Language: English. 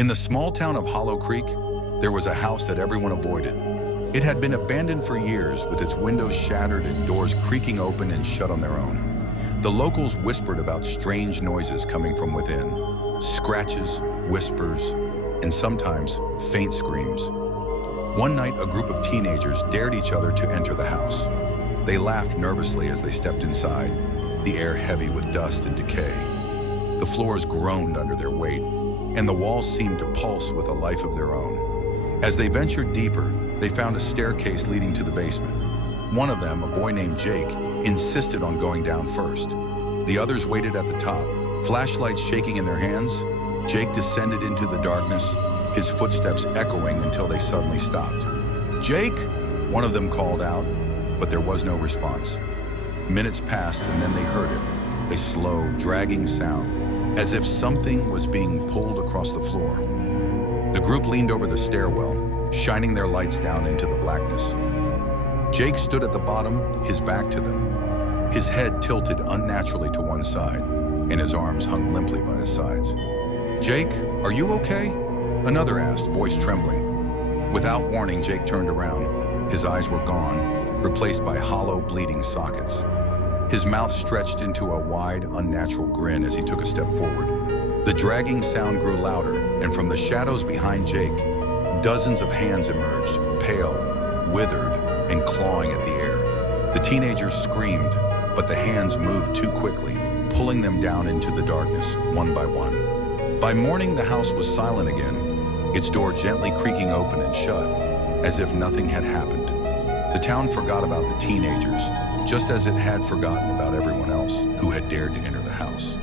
In the small town of Hollow Creek, there was a house that everyone avoided. It had been abandoned for years, with its windows shattered and doors creaking open and shut on their own. The locals whispered about strange noises coming from within, scratches, whispers, and sometimes faint screams. One night, a group of teenagers dared each other to enter the house. They laughed nervously as they stepped inside, the air heavy with dust and decay. The floors groaned under their weight, and the walls seemed to pulse with a life of their own. As they ventured deeper, they found a staircase leading to the basement. One of them, a boy named Jake, insisted on going down first. The others waited at the top, flashlights shaking in their hands. Jake descended into the darkness, his footsteps echoing until they suddenly stopped. "Jake!" one of them called out, but there was no response. Minutes passed and then they heard it, a slow, dragging sound, as if something was being pulled across the floor. The group leaned over the stairwell, shining their lights down into the blackness. Jake stood at the bottom, his back to them. His head tilted unnaturally to one side, and his arms hung limply by his sides. "Jake, are you okay?" another asked, voice trembling. Without warning, Jake turned around. His eyes were gone, replaced by hollow, bleeding sockets. His mouth stretched into a wide, unnatural grin as he took a step forward. The dragging sound grew louder, and from the shadows behind Jake, dozens of hands emerged, pale, withered, and clawing at the air. The teenagers screamed, but the hands moved too quickly, pulling them down into the darkness, one by one. By morning, the house was silent again, its door gently creaking open and shut, as if nothing had happened. The town forgot about the teenagers, just as it had forgotten about everyone else who had dared to enter the house.